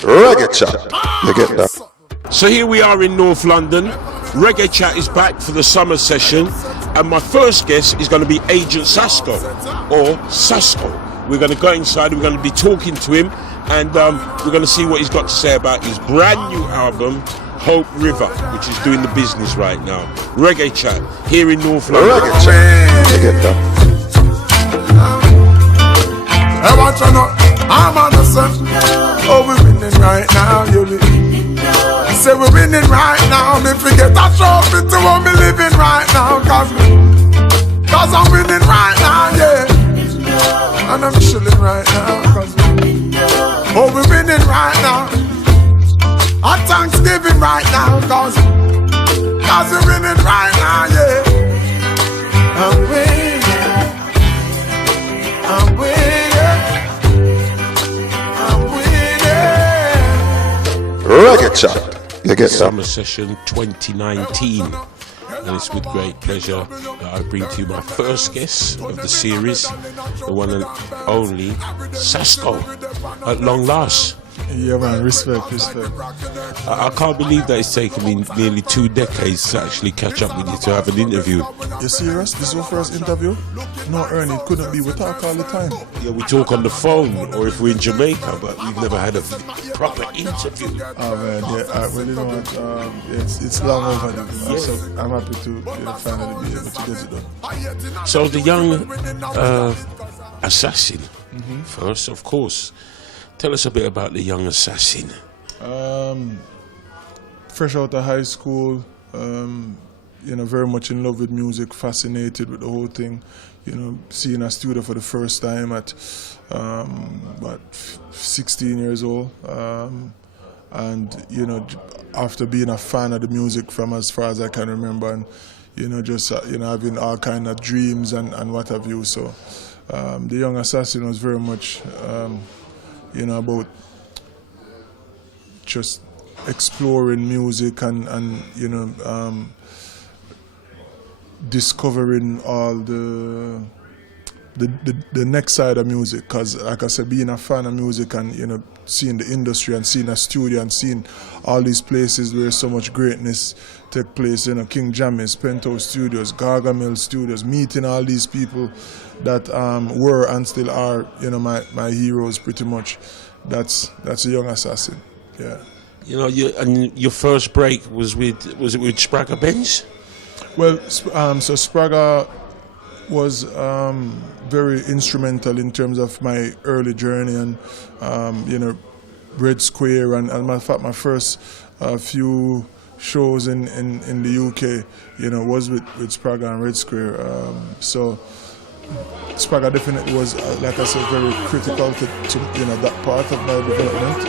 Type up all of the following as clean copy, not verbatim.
Reggae Chat. You get that? So here we are in North London. Reggae Chat is back for the summer session, and my first guest is going to be Agent Sasco, or Sasco. We're going to go inside, we're going to be talking to him, and we're going to see what he's got to say about his brand new album, Hope River, which is doing the business right now. Reggae Chat, here in North London. Reggae Chat. You get that? I want to know, I'm on the sun. Oh, we're winning right now, you mean? Say we're winning right now. Me forget that trophy to what me living right now. Cause I'm winning right now, yeah. And I'm chilling right now. Oh, we're winning right now. Our Thanksgiving right now. Cause we're winning right now, yeah. I'm winning. I'm winning. Reggae Chat. You get that? Summer Session 2019. And it's with great pleasure that I bring to you my first guest of the series, the one and only Sasco, at long last. Yeah, man, respect. I can't believe that it's taken me nearly 2 decades to actually catch up with you to have an interview. You serious? This is your first interview? No, Ernie, it couldn't be. We talk all the time. Yeah, we talk on the phone, or if we're in Jamaica, but we've never had a proper interview. Oh man, yeah, well, you know what? It's long overdue. So I'm happy to finally be able to get it done. So the young assassin, first, of course. Tell us a bit about the young assassin. Fresh out of high school, very much in love with music, fascinated with the whole thing. Seeing a studio for the first time at about 16 years old. And after being a fan of the music from as far as I can remember, and having all kind of dreams and what have you. So the young assassin was very much about just exploring music and discovering all the next side of music. Because like I said, being a fan of music and seeing the industry and seeing a studio and seeing all these places where so much greatness take place, King Jammy's, Penthouse Studios, Gargamel Studios, meeting all these people that were and still are, my heroes pretty much. That's a young assassin, yeah. Your first break was it with Spragga Benz? Well, so Spragga was very instrumental in terms of my early journey and Red Square and matter of fact my first few shows in the UK was with Spragga and Red Square, so Spragga definitely was like I said very critical to that part of my development.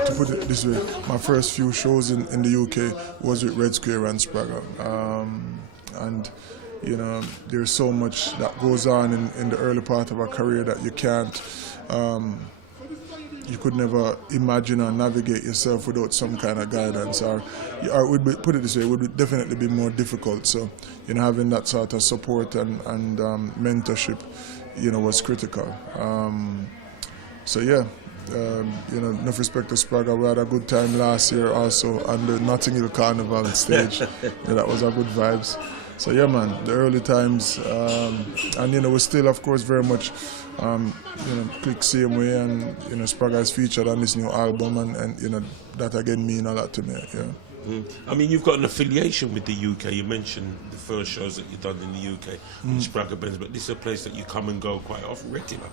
To put it this way, my first few shows in the UK was with Red Square and Spragga, and there's so much that goes on in the early part of our career that you can't, you could never imagine or navigate yourself without some kind of guidance, or put it this way, it would definitely be more difficult. So, having that sort of support and mentorship, was critical. So yeah, enough respect to Spragga. We had a good time last year also on the Notting Hill Carnival stage. That was a good vibes. So yeah, man, the early times, and we're still, of course, very much, click same way, and Spragga is featured on this new album, and that again mean a lot to me. Yeah. I mean, you've got an affiliation with the UK. You mentioned the first shows that you've done in the UK with Spragga Benz, but this is a place that you come and go quite often, regular.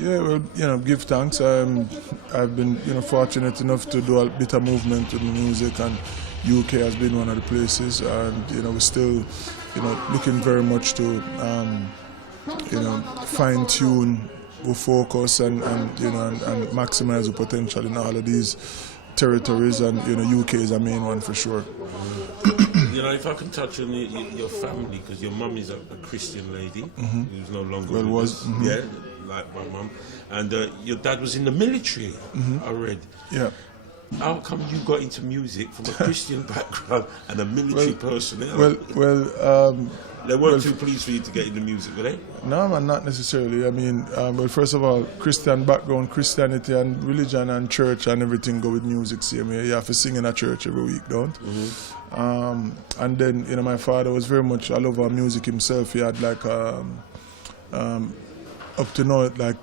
Yeah, well, give thanks. I've been, fortunate enough to do a bit of movement with the music, and UK has been one of the places, and we're still, looking very much to, fine tune, our focus, and maximize the potential in all of these territories, and UK is a main one for sure. If I can touch on your family, because your mum is a Christian lady who's no longer with us. Like my mum, and your dad was in the military. I read. Yeah. How come you got into music from a Christian background and a military personnel? They weren't too pleased for you to get into music, were they? No, man, not necessarily. I mean, well, first of all, Christian background, Christianity and religion and church and everything go with music same way. You have to sing in a church every week, don't? Mm-hmm. And then, you know, my father was very much a lover of music himself. He had like, up to now, like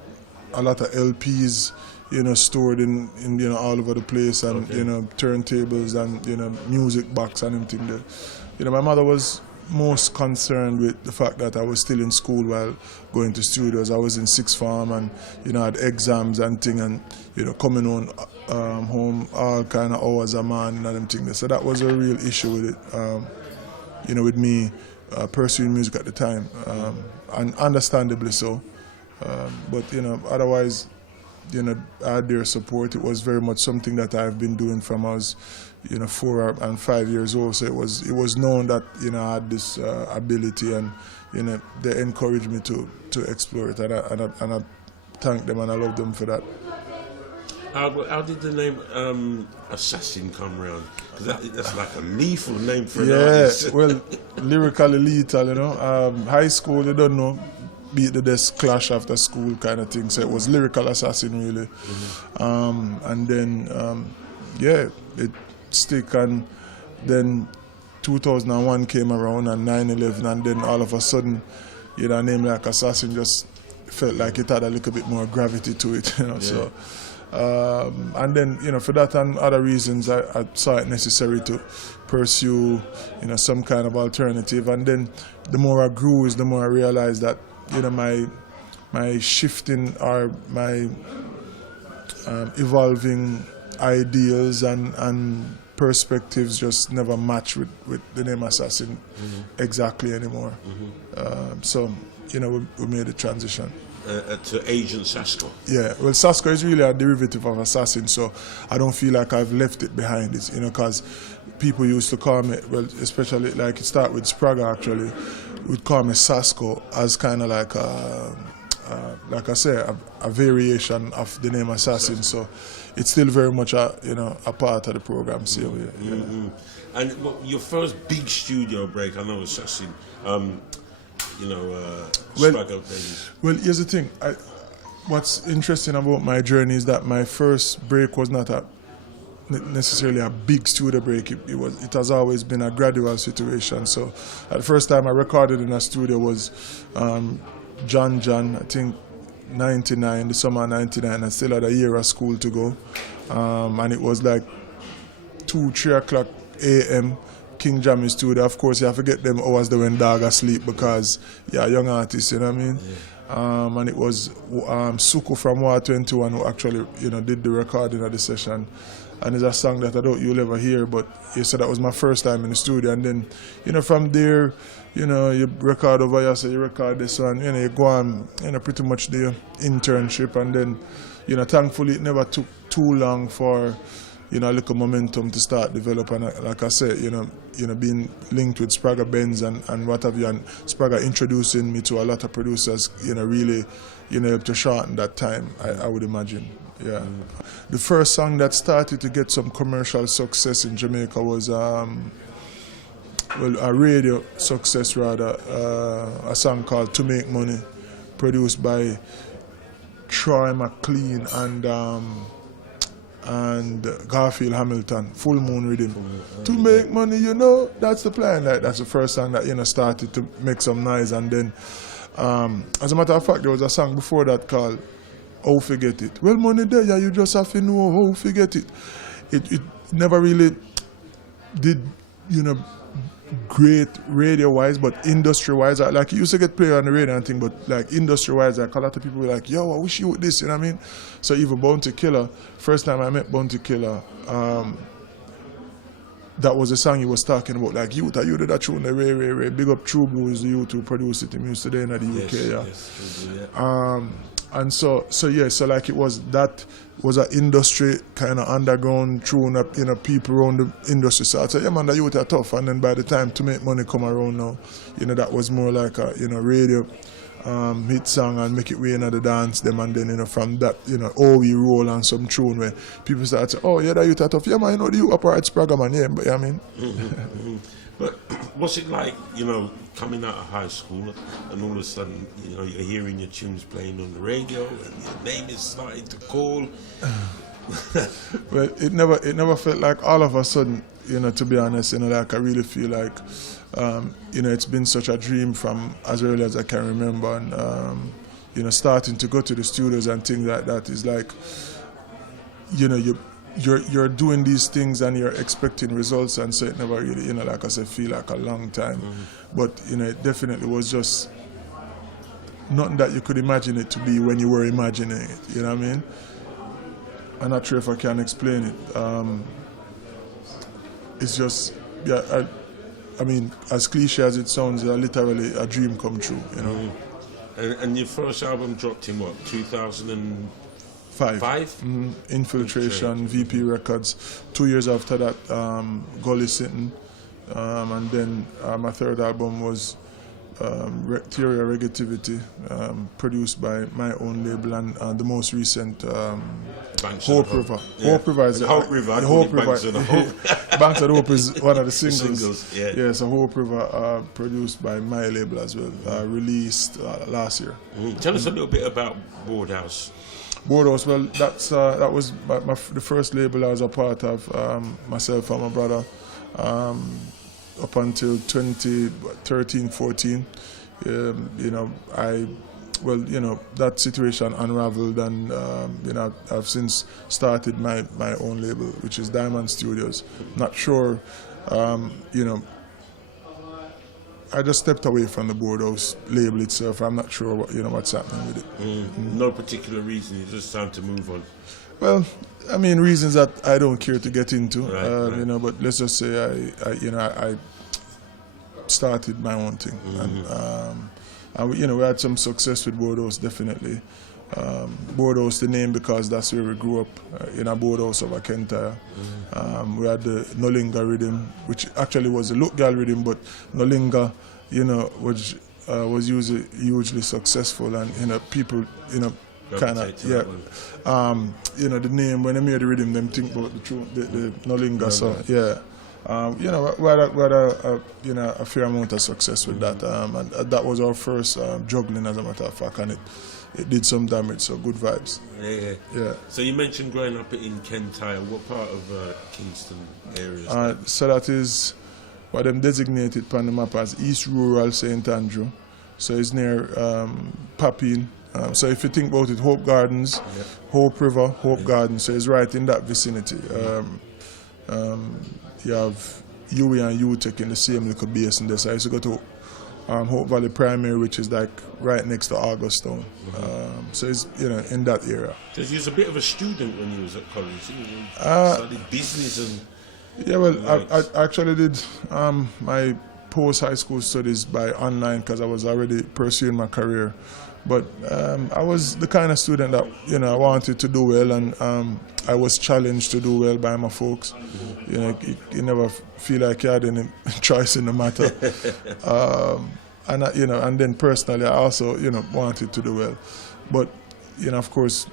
a lot of LPs, you know, stored in you know, all over the place, and you know, turntables and, you know, music box and everything there. You know, my mother was most concerned with the fact that I was still in school while going to studios. I was in sixth form and, you know, had exams and thing, and, you know, coming on home all kind of hours a man and them things. So that was a real issue with it, you know, with me pursuing music at the time, and understandably so. But, you know, otherwise, you know, I had their support. It was very much something that I've been doing from I was, you know, 4 and 5 years old. So it was known that, you know, I had this ability, and, you know, they encouraged me to explore it, and I thank them and I love them for that. How did the name Assassin come around? Because that's like a lethal name for an artist. artist. Well, lyrically lethal, you know. High school, they don't know. Beat the desk, clash after school kind of thing. So it was Lyrical Assassin, really. Mm-hmm. And then, yeah, it stick. And then 2001 came around, and 9/11, and then all of a sudden, you know, a name like Assassin just felt like it had a little bit more gravity to it, you know. Yeah. So, and then, you know, for that and other reasons, I saw it necessary to pursue, you know, some kind of alternative. And then the more I grew, the more I realized that, you know, my shifting or my evolving ideals and perspectives just never match with the name Assassin exactly anymore. So, you know, we made the transition. To Agent Sasco. Yeah, well, Sasco is really a derivative of Assassin, so I don't feel like I've left it behind. It's, you know, because people used to call me, well, especially like it started with Spragga actually, would call me Sasco as kind of like I say, a variation of the name Assassin. So it's still very much a, you know, a part of the program. So yeah. And your first big studio break, I know, Assassin. You know, well, here's the thing. What's interesting about my journey is that my first break was not necessarily a big studio break. It has always been a gradual situation. So, at the first time I recorded in a studio was John, I think 99, the summer of 99. I still had a year of school to go, and it was like 2-3 o'clock a.m. King Jammy studio. Of course, you have to get them hours there when dog asleep, because you're a young artist, you know what I mean? Yeah. And it was Suku from War 21 who actually, you know, did the recording of the session. And it's a song that I doubt you'll ever hear, but he said that was my first time in the studio. And then, you know, from there, you know, you record over here, so you record this one, you know, you go on, you know, pretty much the internship. And then, you know, thankfully it never took too long for, you know, a little momentum to start develop. And like I said, you know, being linked with Spragga Benz and what have you, and Spragga introducing me to a lot of producers, you know, really, you know, helped to shorten that time, I would imagine. Yeah. The first song that started to get some commercial success in Jamaica was, well, a radio success rather, a song called To Make Money, produced by Troy McLean and Garfield Hamilton, Full Moon Rhythm. To make money, you know, that's the plan. Like, that's the first song that, you know, started to make some noise. And then, as a matter of fact, there was a song before that called How Forget It. Well, money there, yeah, you just have to know how forget it. It never really did, you know, great radio-wise, but industry-wise, like, it used to get played on the radio and thing, but like industry-wise, like a lot of people were like, yo, I wish you would this, you know what I mean? So even Bounty Killer, first time I met Bounty Killer, that was the song he was talking about, like, you did that tune, the Ray, big up True Blue is the youth who produced it, he used to in the UK, yeah. And so like it was, that was an industry kind of underground tune up, you know, people around the industry. So I said, yeah man, the youth are tough. And then by the time To Make Money come around now, you know, that was more like a, you know, radio hit song and make it way another dance them, and then, you know, from that, you know, oh, we roll on some tune where people start to say, oh, yeah, that you tough. Yeah, man, you know, the upright Sprague, man, yeah, but, yeah, I mean. But what's it like, you know, coming out of high school and all of a sudden, you know, you're hearing your tunes playing on the radio and your name is starting to call? Well, it never felt like all of a sudden, you know, to be honest, you know, like I really feel like, you know, it's been such a dream from as early as I can remember, and, you know, starting to go to the studios and things like that is like, you know, you're doing these things and you're expecting results, and so it never really, you know, like I said, feel like a long time. But, you know, it definitely was just nothing that you could imagine it to be when you were imagining it, you know what I mean? I'm not sure if I can explain it. It's just, yeah, I mean, as cliche as it sounds, literally a dream come true, you know. And your first album dropped in what, 2005? Infiltration, VP Records. 2 years after that, Gully Sitting. And then my third album was Theory of Reggaetivity, produced by my own label, and the most recent Hope River. Hope River is Hope River. Banks of the Hope is one of the singles. Yeah, so Hope River, produced by my label as well, released last year. Tell us a little bit about Boardhouse. Boardhouse, well, that was the first label I was a part of, myself and my brother. Up until 2013-14, you know, that situation unraveled, and you know, I've since started my own label, which is Diamond Studios. Not sure, you know, I just stepped away from the Boardhouse label itself. I'm not sure what's happening with it. No particular reason. It's just time to move on. Well, I mean, reasons that I don't care to get into, right. You know. But let's just say I started my own thing, and you know, we had some success with Boardhouse, definitely. Boardhouse, the name, because that's where we grew up, in a Boardhouse of a Kentire. We had the Nolinga rhythm, which actually was a look girl rhythm, but Nolinga, you know, was hugely successful, and you know, people, you know, kind of, yeah. You know, the name, when they made the rhythm, them think about the Nolinga, so yeah. You know, we had a fair amount of success with that, and that was our first juggling, as a matter of fact, and it did some damage, so good vibes. Yeah. So you mentioned growing up in Kentire. What part of Kingston area? So that is what them designated on the map as East Rural St. Andrew. So it's near Papine. So if you think about it, Hope Gardens, Hope River, Hope Gardens, so it's right in that vicinity. You have UWI and UTEC in the same little basin there. So I used to go to Hope Valley Primary, which is like right next to Augustown. So it's, you know, in that area. Because you was a bit of a student when you was at college. You studied business and... Yeah, well, I actually did my post-high school studies by online, because I was already pursuing my career. But I was the kind of student that, you know, I wanted to do well, and I was challenged to do well by my folks. You know, you never feel like you had any choice in the matter. And you know, and then personally, I also, you know, wanted to do well. But you know, of course,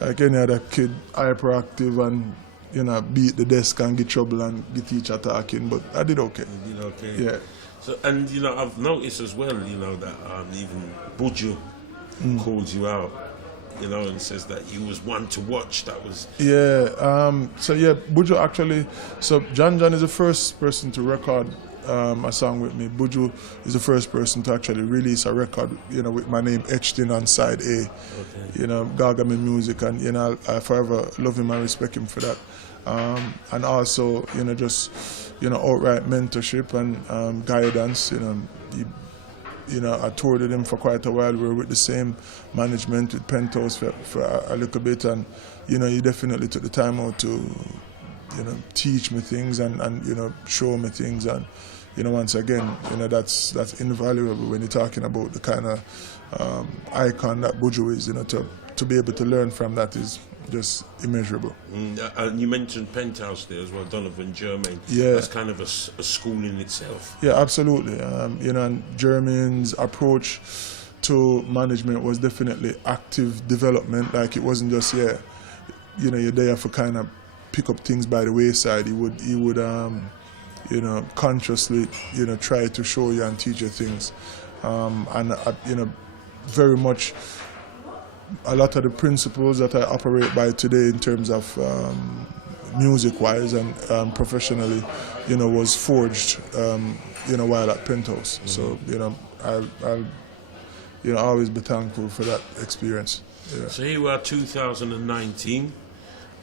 like any other kid, hyperactive and, you know, beat the desk and get trouble and get teacher talking. But I did okay. You did okay. Yeah. So, and you know, I've noticed as well, you know, that even Buju calls you out, you know, and says that you was one to watch. That was... Yeah, so yeah, Buju actually, so John is the first person to record a song with me. Buju is the first person to actually release a record, you know, with my name etched in on side A. Okay. You know, Gargamel Music, and you know, I forever love him and respect him for that. And also, you know, just, you know, outright mentorship and guidance. You know, I toured with him for quite a while. We were with the same management with Penthouse for a little bit, and you know, he definitely took the time out to, you know, teach me things and you know, show me things. And you know, once again, you know, that's invaluable when you're talking about the kind of icon that Buju is. You know, to be able to learn from that is just immeasurable. And you mentioned Penthouse there as well, Donovan Germain. Yeah, that's kind of a school in itself. Yeah, absolutely. You know, and Germain's approach to management was definitely active development. Like, it wasn't just, you're there for kind of pick up things by the wayside. He would consciously, try to show you and teach you things. Very much a lot of the principles that I operate by today in terms of music-wise and professionally, was forged, while at Penthouse. So, I'll always be thankful for that experience. Yeah. So here we are, 2019,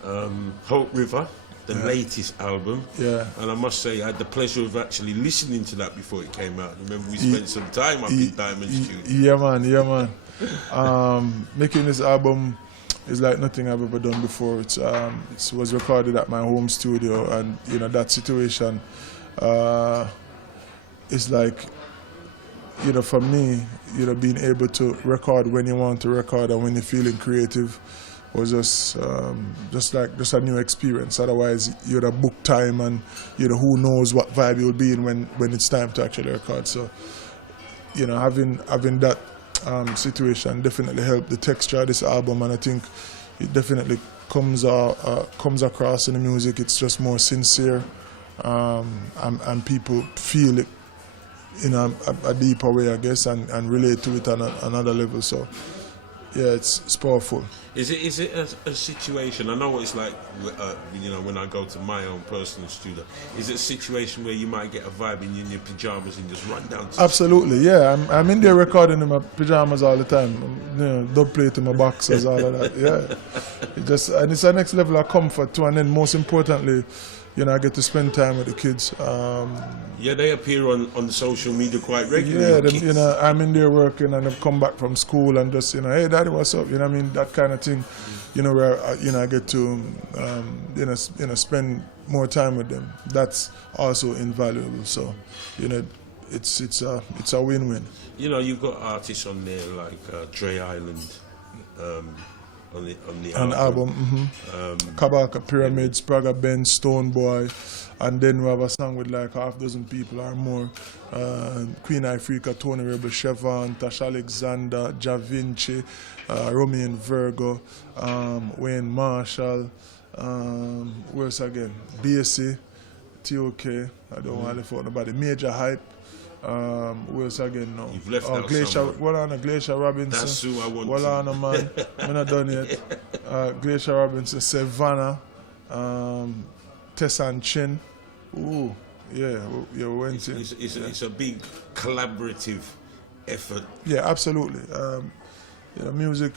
Hope River, the latest album. Yeah. And I must say, I had the pleasure of actually listening to that before it came out. Remember, we spent some time up in Diamond Studio. Yeah, man. Making this album is like nothing I've ever done before. It was recorded at my home studio, and that situation is like, for me, being able to record when you want to record and when you're feeling creative was just a new experience. Otherwise, you'd have booked time, and who knows what vibe you'll be in when it's time to actually record. So, having that situation definitely helped the texture of this album, and I think it definitely comes across in the music. It's just more sincere, and people feel it in a deeper way, I guess, and relate to it on another level. So, yeah, it's powerful. Is it a situation? I know what it's like, when I go to my own personal studio. Is it a situation where you might get a vibe in your pajamas and just run down? Absolutely, yeah. I'm in there recording in my pajamas all the time. Dub plate in my boxers, all of that. Yeah, and it's a next level of comfort too. And then most importantly, I get to spend time with the kids. Yeah, they appear on the social media quite regularly. Yeah, I'm in there working, and I've come back from school and just, hey, Daddy, what's up? That kind of thing. Where I get to, spend more time with them. That's also invaluable. So, it's a win-win. You've got artists on there like Dre Island. On the album. Kabaka, Pyramid, Spraga, Ben, Stoneboy, and then we have a song with like half dozen people or more. Queen Africa, Tony Rebel, Chevron, Tasha Alexander, Ja Vinci, Romy and Virgo, Wayne Marshall, who else again? BSC, TOK, I don't want to leave out nobody, Major Hype. Who else again now? You've left out Glacier, what on Glacier Robinson? That's who I want. What on man? I'm not done yet. Glacier Robinson, Savannah, Tessan Chin. Ooh, yeah, we went in. It's a big collaborative effort. Yeah, absolutely. Music.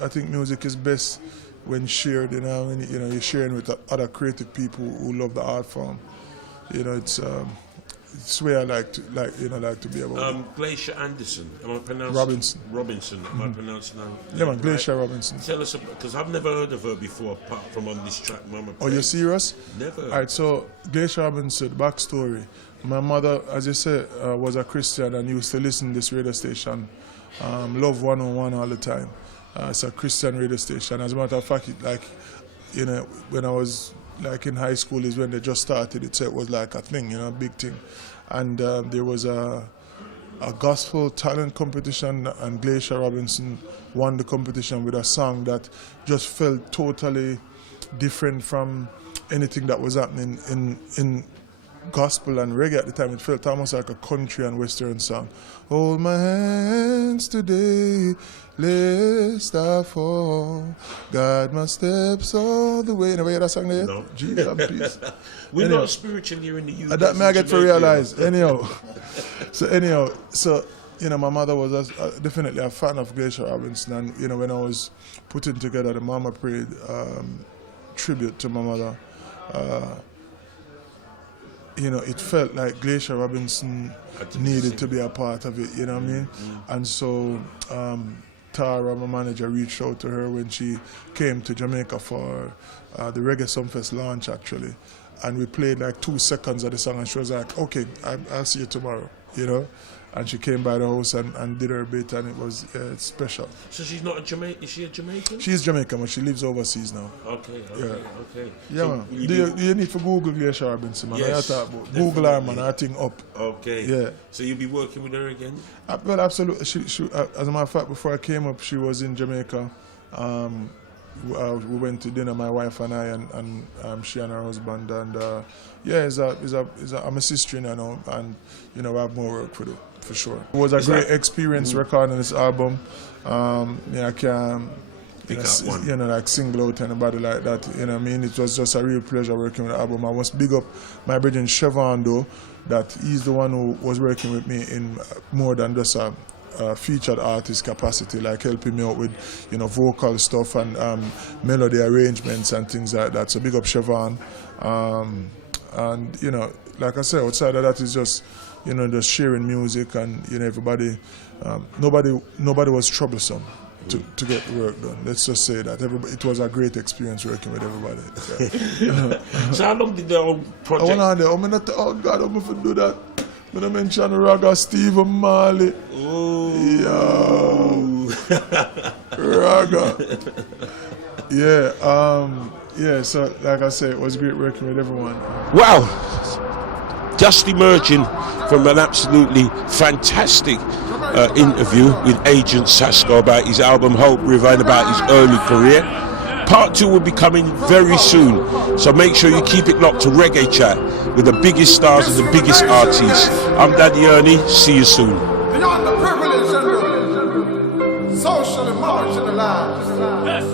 I think music is best when shared. When you're sharing with other creative people who love the art form. It's where I like to be about. Glacier Anderson, am I pronouncing? Robinson, am I pronouncing that? Yeah, man, Glacier Robinson. Tell us about, because I've never heard of her before, apart from on this track, Mama. Oh, you're serious? Never. All right, so Glacier Robinson, backstory. My mother, as you said, was a Christian and used to listen to this radio station, Love 101 all the time. It's a Christian radio station. As a matter of fact, when I was in high school is when they just started it, so it was like a thing, a big thing. And there was a gospel talent competition, and Glacier Robinson won the competition with a song that just felt totally different from anything that was happening in gospel and reggae at the time. It felt almost like a country and western song. Hold my hands today, lest I fall. Guide my steps all the way. Never hear that song there? No. Jesus and peace. We're not spiritual here in the UK. That may I get to realize. Anyhow, my mother was definitely a fan of Glacier Robinson, and when I was putting together the Mama Parade tribute to my mother, it felt like Glacier Robinson needed to be a part of it, what I mean? And so Tara, my manager, reached out to her when she came to Jamaica for the Reggae Sumfest launch, actually. and we played like 2 seconds of the song, and she was like, okay, I'll see you tomorrow, you know. And she came by the house and did her bit, and it was it's special. So she's not a Jamaican? Is she a Jamaican? She's Jamaican, but she lives overseas now. Okay. Yeah, so man. Do you need to Google Glacier Robinson, man? Yes, I talk about Google her, man. I think up. Okay. Yeah. So you'll be working with her again? Well, absolutely. She as a matter of fact, before I came up, she was in Jamaica. We went to dinner, my wife and I, and she and her husband, and I'm a sister, you know, and you know, I have more work for do for sure. It was a great experience recording this album. I can't, you know, like single out anybody like that. You know what I mean? It was just a real pleasure working with the album. I must big up my brother Chevron though, that he's the one who was working with me in more than just a featured artist capacity, like helping me out with, you know, vocal stuff and melody arrangements and things like that. So big up Chevron. And you know, like I said, outside of that is just, you know, just sharing music, and you know, everybody, nobody was troublesome to get work done. Let's just say that it was a great experience working with everybody. So how long did the whole project? Oh God, I'm going to do that. I'm going to mention Raga Stephen Marley. Oh. Yeah. Raga. Yeah, so like I said, it was great working with everyone. Wow. Just emerging from an absolutely fantastic interview with Agent Sasco about his album Hope River and about his early career. Part 2 will be coming very soon, so make sure you keep it locked to Reggae Chat with the biggest stars and the biggest artists. I'm Daddy Ernic, see you soon. Beyond the privileged and the socially marginalized. Yes.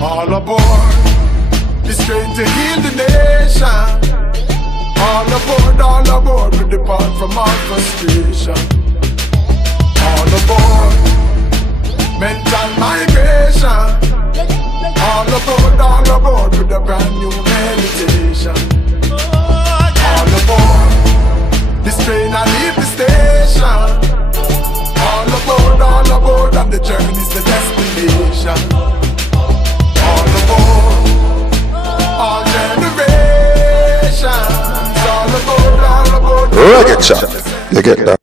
All aboard, it's train to heal the nation. All aboard, we depart from our frustration. All aboard, mental migration. All aboard with a brand new meditation. All aboard, this train I leave the station. All aboard, and the journey's the destination. All aboard, all generations. All aboard. Reggae Chat. You get that?